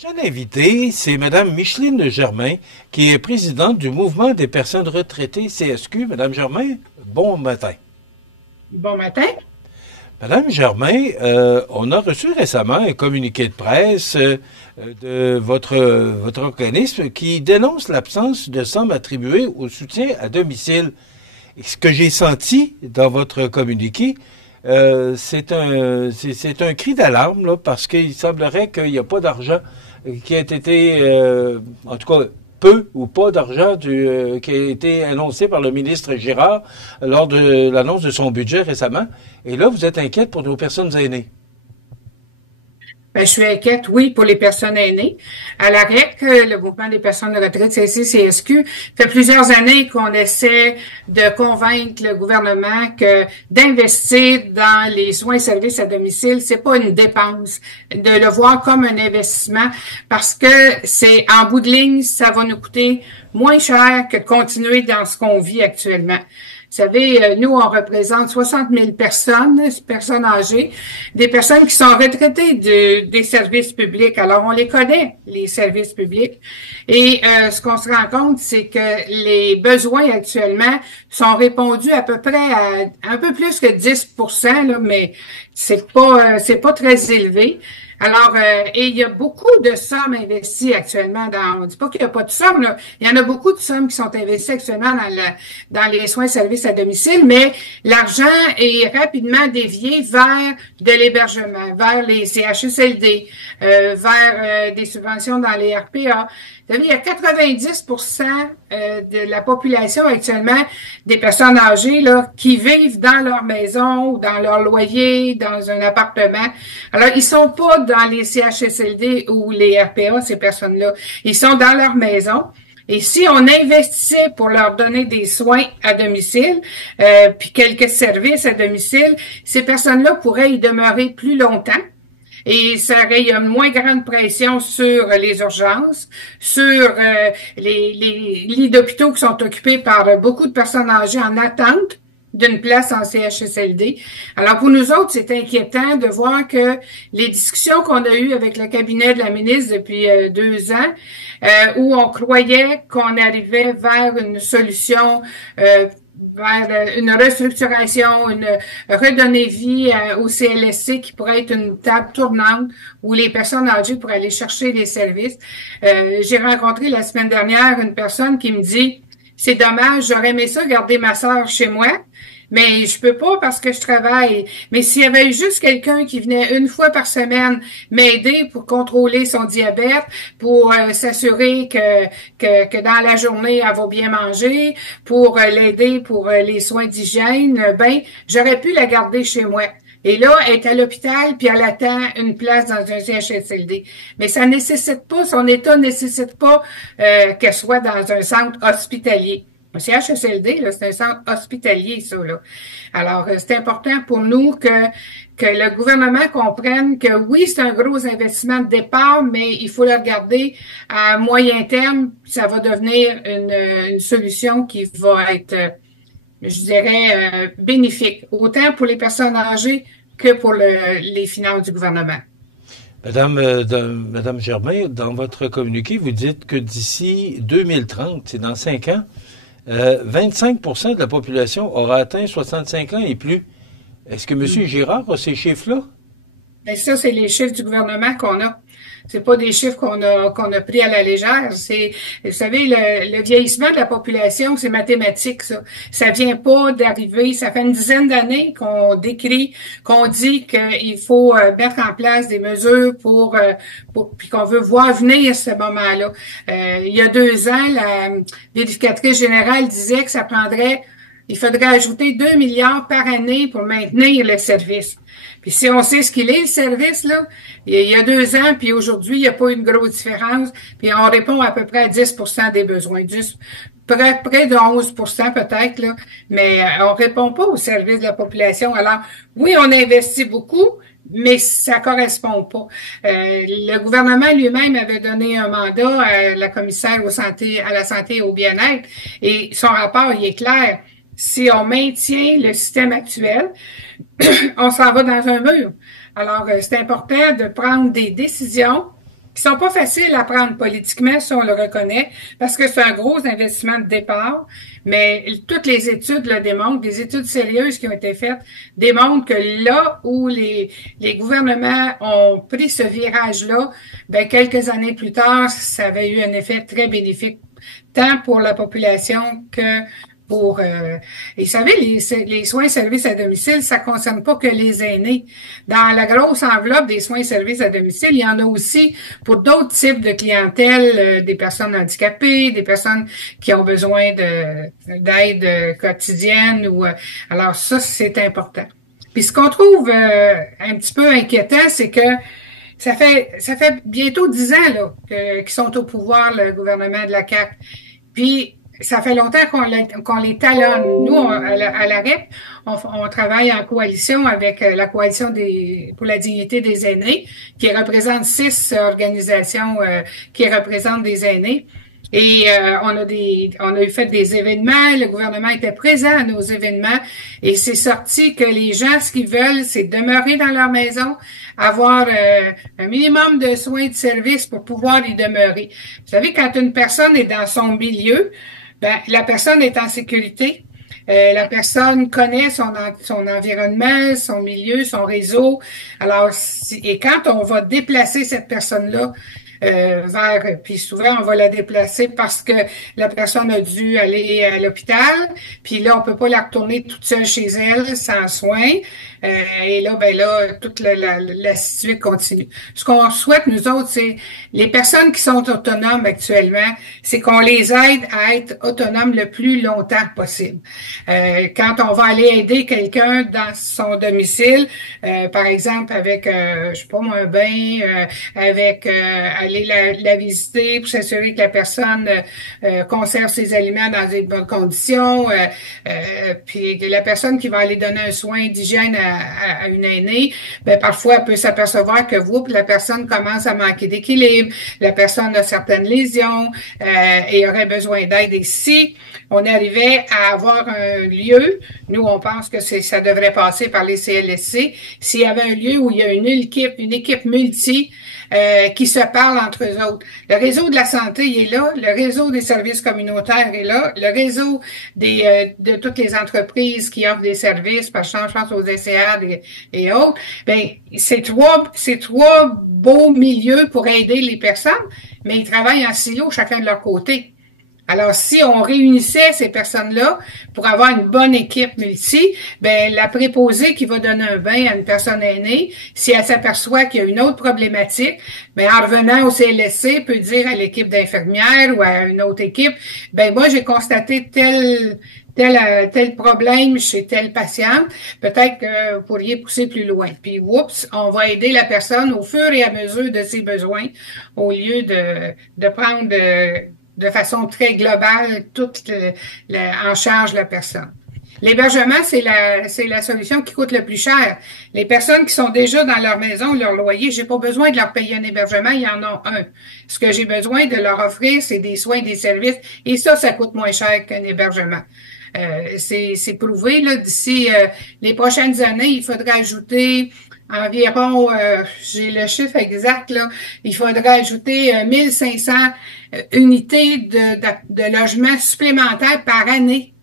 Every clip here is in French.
J'ai un invité, c'est Madame Micheline Germain, qui est présidente du Mouvement des personnes retraitées CSQ. Madame Germain, bon matin. Bon matin. Madame Germain, on a reçu récemment un communiqué de presse de votre organisme qui dénonce l'absence de sommes attribuées au soutien à domicile. Et ce que j'ai senti dans votre communiqué, c'est un cri d'alarme là, parce qu'il semblerait qu'il n'y a pas d'argent qui a été, en tout cas, peu ou pas d'argent qui a été annoncé par le ministre Girard lors de l'annonce de son budget récemment. Et là, vous êtes inquiète pour nos personnes aînées. Ben, je suis inquiète, oui, pour les personnes aînées. À la REC, le Mouvement des personnes de retraite, CSQ, fait plusieurs années qu'on essaie de convaincre le gouvernement que d'investir dans les soins et services à domicile, c'est pas une dépense, de le voir comme un investissement, parce que c'est, en bout de ligne, ça va nous coûter moins cher que de continuer dans ce qu'on vit actuellement. Vous savez, nous, on représente 60 000 personnes âgées, des personnes qui sont retraitées des services publics. Alors, on les connaît, les services publics. Et ce qu'on se rend compte, c'est que les besoins actuellement sont répondus à peu près à un peu plus que 10%, là, mais c'est pas très élevé. Alors, et il y a beaucoup de sommes investies actuellement on dit pas qu'il n'y a pas de sommes, là. Il y en a beaucoup de sommes qui sont investies actuellement dans les soins et services à domicile, mais l'argent est rapidement dévié vers de l'hébergement, vers les CHSLD, vers des subventions dans les RPA. Vous savez, il y a 90% de la population actuellement, des personnes âgées là, qui vivent dans leur maison ou dans leur loyer, dans un appartement. Alors, ils sont pas dans les CHSLD ou les RPA, ces personnes-là. Ils sont dans leur maison. Et si on investissait pour leur donner des soins à domicile, puis quelques services à domicile, ces personnes-là pourraient y demeurer plus longtemps. Et ça aurait une moins grande pression sur les urgences, sur les lits d'hôpitaux qui sont occupés par beaucoup de personnes âgées en attente d'une place en CHSLD. Alors pour nous autres, c'est inquiétant de voir que les discussions qu'on a eues avec le cabinet de la ministre depuis 2 ans, où on croyait qu'on arrivait vers une solution vers une restructuration, redonner vie au CLSC qui pourrait être une table tournante où les personnes âgées pourraient aller chercher des services. J'ai rencontré la semaine dernière une personne qui me dit « C'est dommage, j'aurais aimé ça garder ma sœur chez moi, mais je peux pas parce que je travaille. Mais s'il y avait eu juste quelqu'un qui venait une fois par semaine m'aider pour contrôler son diabète, pour s'assurer que dans la journée, elle va bien manger, pour l'aider pour les soins d'hygiène, ben, j'aurais pu la garder chez moi. Et là, elle est à l'hôpital, puis elle attend une place dans un CHSLD. Mais ça nécessite pas, son état nécessite pas qu'elle soit dans un centre hospitalier. Un CHSLD, là, c'est un centre hospitalier, ça, là. Alors, c'est important pour nous que le gouvernement comprenne que oui, c'est un gros investissement de départ, mais il faut le regarder à moyen terme. Ça va devenir une solution qui va être, je dirais, bénéfique, autant pour les personnes âgées que pour les finances du gouvernement. Madame Germain, dans votre communiqué, vous dites que d'ici 2030, c'est dans 5 ans, 25% de la population aura atteint 65 ans et plus. Est-ce que M. Girard a ces chiffres-là? Ben ça, c'est les chiffres du gouvernement qu'on a. C'est pas des chiffres qu'on a pris à la légère. C'est, vous savez, le vieillissement de la population, c'est mathématique, ça. Ça vient pas d'arriver. Ça fait une dizaine d'années qu'on décrit, qu'on dit qu'il faut mettre en place des mesures puis qu'on veut voir venir ce moment-là. Il y a 2 ans, la vérificatrice générale disait que il faudrait ajouter 2 milliards par année pour maintenir le service. Puis si on sait ce qu'il est, le service, là, il y a 2 ans, puis aujourd'hui, il n'y a pas une grosse différence, puis on répond à peu près à 10% des besoins. Près de 11% peut-être, là, mais on répond pas au service de la population. Alors, oui, on investit beaucoup, mais ça correspond pas. Le gouvernement lui-même avait donné un mandat à la commissaire à la santé et au bien-être, et son rapport, il est clair. Si on maintient le système actuel, on s'en va dans un mur. Alors, c'est important de prendre des décisions qui sont pas faciles à prendre politiquement, ça on le reconnaît, parce que c'est un gros investissement de départ, mais toutes les études le démontrent, des études sérieuses qui ont été faites démontrent que là où les gouvernements ont pris ce virage-là, ben quelques années plus tard, ça avait eu un effet très bénéfique, tant pour la population que pour et vous savez, les soins et services à domicile, ça concerne pas que les aînés. Dans la grosse enveloppe des soins et services à domicile, il y en a aussi pour d'autres types de clientèle, des personnes handicapées, des personnes qui ont besoin d'aide quotidienne ou alors ça, c'est important. Puis ce qu'on trouve un petit peu inquiétant, c'est que ça fait bientôt 10 ans là qu'ils sont au pouvoir, le gouvernement de la CAQ. Puis ça fait longtemps qu'on les talonne. Nous, à la REP, on travaille en coalition avec la coalition pour la dignité des aînés, qui représente 6 organisations qui représentent des aînés. Et on a fait des événements, le gouvernement était présent à nos événements et c'est sorti que les gens, ce qu'ils veulent, c'est demeurer dans leur maison, avoir un minimum de soins et de services pour pouvoir y demeurer. Vous savez, quand une personne est dans son milieu, ben la personne est en sécurité. La personne connaît son environnement, son milieu, son réseau. Alors, et quand on va déplacer cette personne-là puis souvent on va la déplacer parce que la personne a dû aller à l'hôpital, puis là on peut pas la retourner toute seule chez elle sans soins. Et là, ben là, toute la situation continue. Ce qu'on souhaite, nous autres, c'est les personnes qui sont autonomes actuellement, c'est qu'on les aide à être autonomes le plus longtemps possible. Quand on va aller aider quelqu'un dans son domicile, par exemple avec, je sais pas moi, un bain, avec aller la visiter pour s'assurer que la personne conserve ses aliments dans des bonnes conditions, puis la personne qui va aller donner un soin d'hygiène à une aînée, ben parfois elle peut s'apercevoir que la personne commence à manquer d'équilibre, la personne a certaines lésions et aurait besoin d'aide. Et si on arrivait à avoir un lieu, nous on pense que ça devrait passer par les CLSC, s'il y avait un lieu où il y a une équipe multi qui se parlent entre eux autres. Le réseau de la santé il est là, le réseau des services communautaires est là, le réseau de toutes les entreprises qui offrent des services, par exemple, je pense aux SCA et autres. Ben, c'est trois beaux milieux pour aider les personnes, mais ils travaillent en silo chacun de leur côté. Alors, si on réunissait ces personnes-là pour avoir une bonne équipe multi, ben la préposée qui va donner un bain à une personne aînée, si elle s'aperçoit qu'il y a une autre problématique, ben en revenant au CLSC, peut dire à l'équipe d'infirmières ou à une autre équipe, ben moi j'ai constaté tel problème chez telle patiente, peut-être que vous pourriez pousser plus loin. Puis, oups, on va aider la personne au fur et à mesure de ses besoins, au lieu de prendre de façon très globale en charge la personne. L'hébergement, c'est la solution qui coûte le plus cher. Les personnes qui sont déjà dans leur maison, leur loyer, j'ai pas besoin de leur payer un hébergement, il y en a un. Ce que j'ai besoin de leur offrir, c'est des soins, des services, et ça coûte moins cher qu'un hébergement. C'est prouvé, là, d'ici les prochaines années, il faudra ajouter environ, j'ai le chiffre exact, là, il faudra ajouter 1500 unités de logements supplémentaires par année.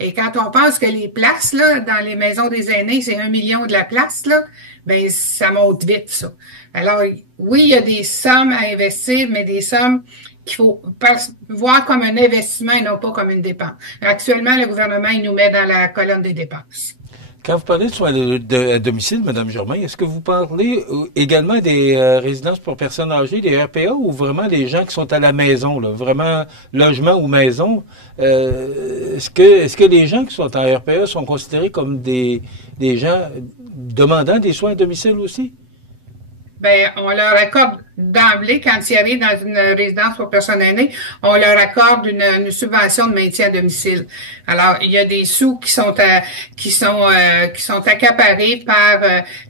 Et quand on pense que les places, là, dans les maisons des aînés, c'est 1 million de la place, là, ben, ça monte vite, ça. Alors, oui, il y a des sommes à investir, mais des sommes qu'il faut voir comme un investissement et non pas comme une dépense. Actuellement, le gouvernement, il nous met dans la colonne des dépenses. Quand vous parlez de soins à domicile, Mme Germain, est-ce que vous parlez également des résidences pour personnes âgées, des RPA, ou vraiment les gens qui sont à la maison, là, vraiment logement ou maison? Est-ce que les gens qui sont en RPA sont considérés comme des gens demandant des soins à domicile aussi? Ben, on leur accorde d'emblée, quand ils arrivent dans une résidence pour personnes aînées, on leur accorde une subvention de maintien à domicile. Alors, il y a des sous qui sont accaparés par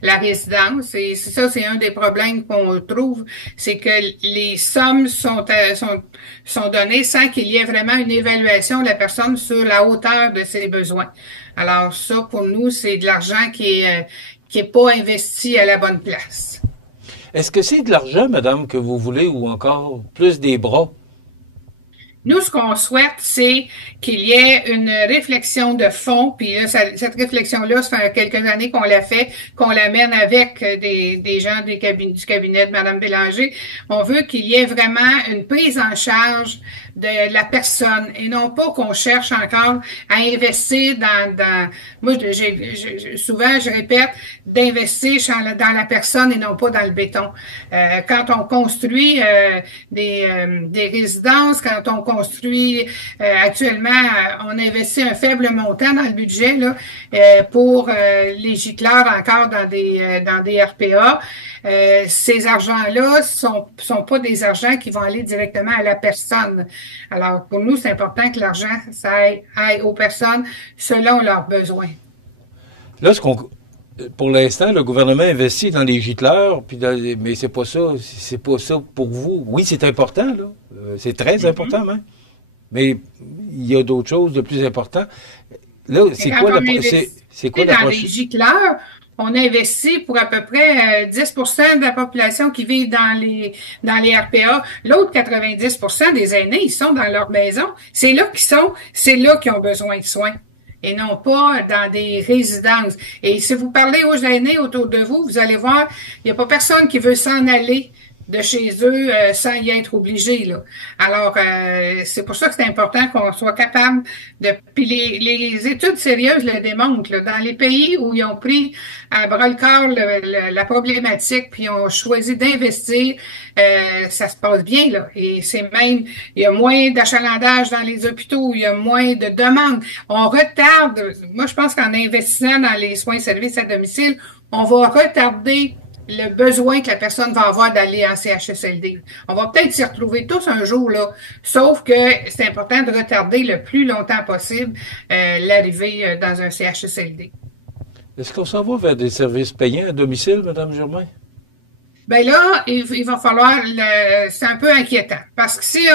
la résidence. Et c'est ça, c'est un des problèmes qu'on trouve, c'est que les sommes sont données sans qu'il y ait vraiment une évaluation de la personne sur la hauteur de ses besoins. Alors, ça, pour nous, c'est de l'argent qui est pas investi à la bonne place. Est-ce que c'est de l'argent, madame, que vous voulez ou encore plus des bras? Nous, ce qu'on souhaite, c'est qu'il y ait une réflexion de fond, puis là, cette réflexion-là, ça fait quelques années qu'on l'a fait, qu'on l'amène avec des gens du cabinet de Mme Bélanger. On veut qu'il y ait vraiment une prise en charge de la personne et non pas qu'on cherche encore à investir moi, souvent, je répète, d'investir dans la personne et non pas dans le béton. Quand on construit des résidences, quand on construit actuellement, on investit un faible montant dans le budget là, pour les gicleurs encore dans des RPA. Ces argents-là sont pas des argents qui vont aller directement à la personne. Alors, pour nous, c'est important que l'argent, ça aille aux personnes selon leurs besoins. Là, pour l'instant, le gouvernement investit dans les gicleurs, mais c'est pas ça pour vous. Oui, c'est important, là. C'est très important, même. Mais il y a d'autres choses de plus importantes. Là, c'est quoi dans les gicleurs, on investit pour à peu près 10% de la population qui vit dans les RPA. L'autre 90% des aînés, ils sont dans leur maison. C'est là qu'ils ont besoin de soins. Et non pas dans des résidences. Et si vous parlez aux aînés autour de vous, vous allez voir, il n'y a pas personne qui veut s'en aller de chez eux sans y être obligé. Là. Alors, c'est pour ça que c'est important qu'on soit capable de... Puis les études sérieuses le démontrent. Là, dans les pays où ils ont pris à bras-le-corps la problématique, puis ont choisi d'investir, ça se passe bien. Là. Et c'est même... Il y a moins d'achalandage dans les hôpitaux, il y a moins de demandes. On retarde... Moi, je pense qu'en investissant dans les soins et services à domicile, on va retarder le besoin que la personne va avoir d'aller en CHSLD. On va peut-être s'y retrouver tous un jour, là. Sauf que c'est important de retarder le plus longtemps possible l'arrivée dans un CHSLD. Est-ce qu'on s'en va vers des services payants à domicile, Mme Germain? Ben là, il va falloir c'est un peu inquiétant. Parce que si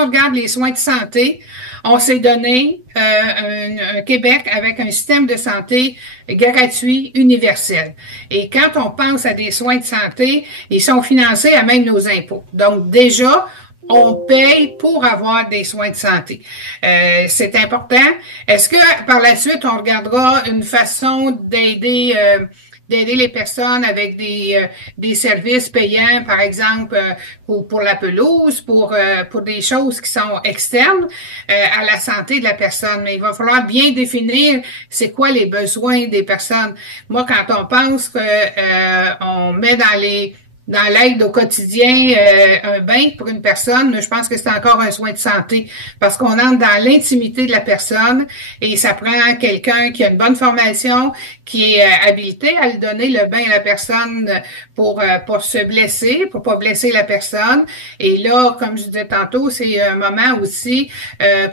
on regarde les soins de santé, on s'est donné un Québec avec un système de santé gratuit, universel. Et quand on pense à des soins de santé, ils sont financés à même nos impôts. Donc déjà, on paye pour avoir des soins de santé. C'est important. Est-ce que par la suite, on regardera une façon d'aider les personnes avec des services payants, par exemple pour la pelouse, pour des choses qui sont externes à la santé de la personne. Mais il va falloir bien définir c'est quoi les besoins des personnes. Moi, quand on pense que on met dans l'aide au quotidien, un bain pour une personne, je pense que c'est encore un soin de santé parce qu'on entre dans l'intimité de la personne et ça prend quelqu'un qui a une bonne formation, qui est habilité à lui donner le bain à la personne pour se blesser, pour pas blesser la personne. Et là, comme je disais tantôt, c'est un moment aussi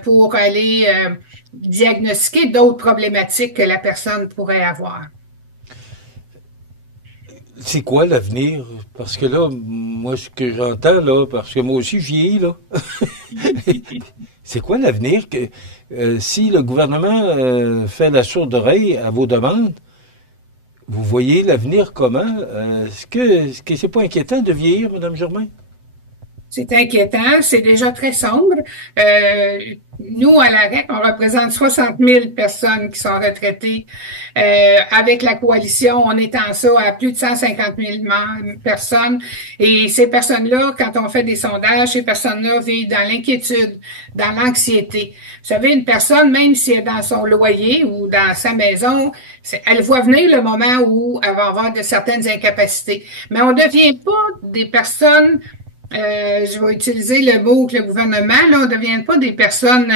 pour aller diagnostiquer d'autres problématiques que la personne pourrait avoir. C'est quoi l'avenir? Parce que là, moi, ce que j'entends, là, parce que moi aussi, je vieillis, là. C'est quoi l'avenir que si le gouvernement fait la sourde oreille à vos demandes, vous voyez l'avenir comment? Est-ce que c'est pas inquiétant de vieillir, Mme Germain? C'est inquiétant, c'est déjà très sombre. Nous, à la REC, on représente 60 000 personnes qui sont retraitées. Avec la coalition, on étend ça à plus de 150 000 personnes. Et ces personnes-là, quand on fait des sondages, ces personnes-là vivent dans l'inquiétude, dans l'anxiété. Vous savez, une personne, même si elle est dans son loyer ou dans sa maison, elle voit venir le moment où elle va avoir de certaines incapacités. Mais on ne devient pas des personnes... je vais utiliser le mot que le gouvernement, là, on ne devient pas des personnes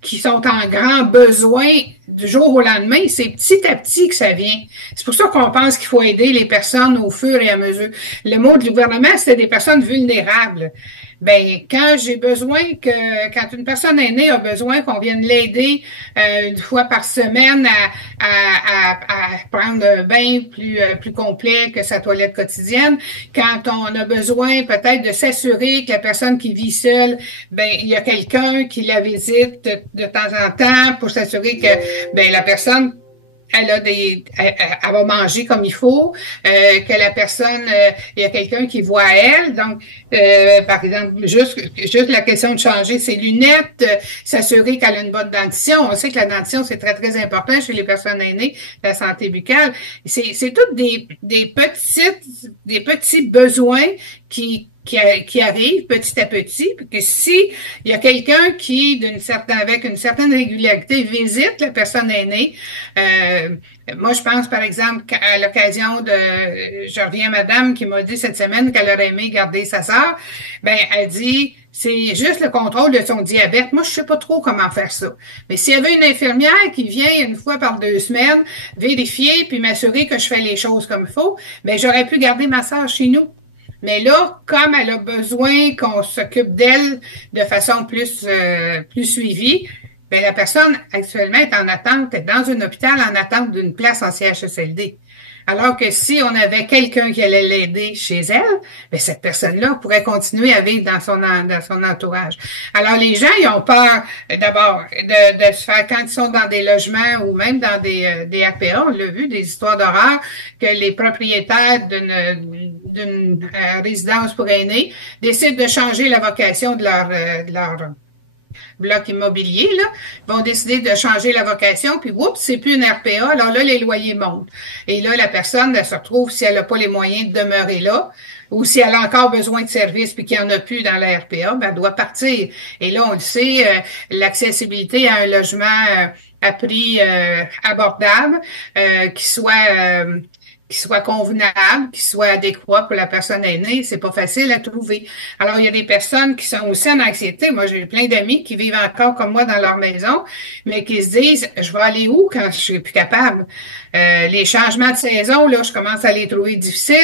qui sont en grand besoin du jour au lendemain. C'est petit à petit que ça vient. C'est pour ça qu'on pense qu'il faut aider les personnes au fur et à mesure. Le mot du gouvernement, c'était des personnes vulnérables. Ben, quand une personne aînée a besoin qu'on vienne l'aider une fois par semaine à prendre un bain plus complet que sa toilette quotidienne, quand on a besoin peut-être de s'assurer que la personne qui vit seule, ben, il y a quelqu'un qui la visite de temps en temps pour s'assurer que, ben, la personne elle va manger comme il faut, que la personne, il y a quelqu'un qui voit à elle. Donc, par exemple, juste la question de changer ses lunettes, s'assurer qu'elle a une bonne dentition. On sait que la dentition, c'est très, très important chez les personnes aînées, la santé buccale. C'est toutes des petits besoins qui arrive petit à petit, puis que si il y a quelqu'un qui, avec une certaine régularité, visite la personne aînée, moi je pense par exemple à l'occasion je reviens à madame qui m'a dit cette semaine qu'elle aurait aimé garder sa sœur, ben elle dit c'est juste le contrôle de son diabète. Moi, je sais pas trop comment faire ça. Mais s'il y avait une infirmière qui vient une fois par 2 semaines vérifier puis m'assurer que je fais les choses comme il faut, ben j'aurais pu garder ma sœur chez nous. Mais là, comme elle a besoin qu'on s'occupe d'elle de façon plus suivie, ben la personne actuellement est en attente, est dans un hôpital en attente d'une place en CHSLD. Alors que si on avait quelqu'un qui allait l'aider chez elle, ben cette personne-là pourrait continuer à vivre dans son entourage. Alors les gens, ils ont peur d'abord de se faire, quand ils sont dans des logements ou même dans des RPA, on l'a vu, des histoires d'horreur, que les propriétaires d'une résidence pour aînés décident de changer la vocation de leur bloc immobilier, là, vont décider de changer la vocation, puis oups, c'est plus une RPA, alors là, les loyers montent. Et là, la personne, elle se retrouve, si elle n'a pas les moyens de demeurer là, ou si elle a encore besoin de services puis qu'il n'y en a plus dans la RPA, ben, elle doit partir. Et là, on le sait, l'accessibilité à un logement à prix abordable, qui soit convenable, qui soit adéquat pour la personne aînée, c'est pas facile à trouver. Alors, il y a des personnes qui sont aussi en anxiété. Moi, j'ai plein d'amis qui vivent encore comme moi dans leur maison, mais qui se disent, je vais aller où quand je suis plus capable? Les changements de saison, là, je commence à les trouver difficiles,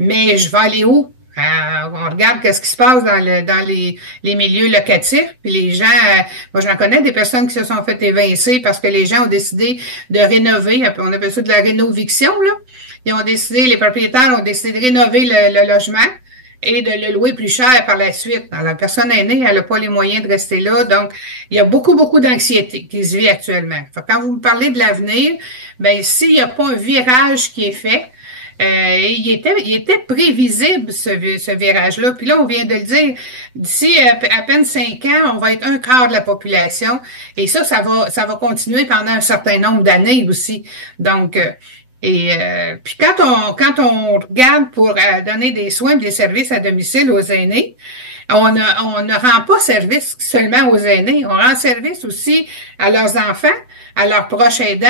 mais je vais aller où? On regarde qu'est-ce qui se passe dans les milieux locatifs, puis les gens, moi j'en connais des personnes qui se sont fait évincer parce que les gens ont décidé de rénover, on appelle ça de la rénoviction, là. Les propriétaires ont décidé de rénover le logement et de le louer plus cher par la suite. Alors, la personne aînée, elle n'a pas les moyens de rester là, donc il y a beaucoup, beaucoup d'anxiété qui se vit actuellement. Quand vous me parlez de l'avenir, ben s'il n'y a pas un virage qui est fait, il était prévisible ce virage-là. Puis là, on vient de le dire, d'ici à peine 5 ans, on va être un quart de la population. Et ça va continuer pendant un certain nombre d'années aussi. Donc, puis quand on regarde pour donner des soins, des services à domicile aux aînés, on ne rend pas service seulement aux aînés, on rend service aussi à leurs enfants, à leurs proches aidants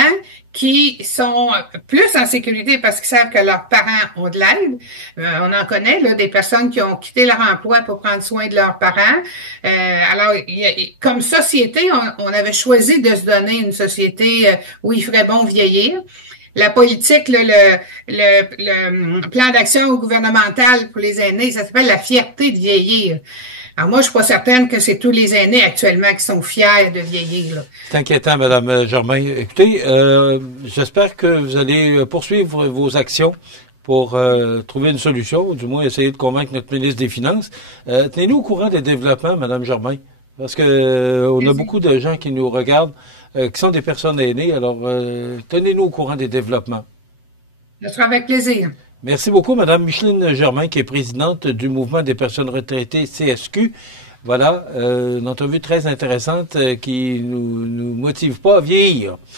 qui sont plus en sécurité parce qu'ils savent que leurs parents ont de l'aide. On en connaît là, des personnes qui ont quitté leur emploi pour prendre soin de leurs parents. Alors, comme société, on avait choisi de se donner une société où il ferait bon vieillir. La politique, le plan d'action gouvernemental pour les aînés, ça s'appelle la fierté de vieillir. Alors moi, je suis pas certaine que c'est tous les aînés actuellement qui sont fiers de vieillir. Là. C'est inquiétant, Madame Germain. Écoutez, j'espère que vous allez poursuivre vos actions pour trouver une solution, ou du moins essayer de convaincre notre ministre des Finances. Tenez-nous au courant des développements, Madame Germain, parce que on a beaucoup de gens qui nous regardent, qui sont des personnes aînées. Alors, tenez-nous au courant des développements. Ce sera avec plaisir. Merci beaucoup, Madame Micheline Germain, qui est présidente du Mouvement des personnes retraitées CSQ. Voilà, une entrevue très intéressante qui nous motive pas à vieillir.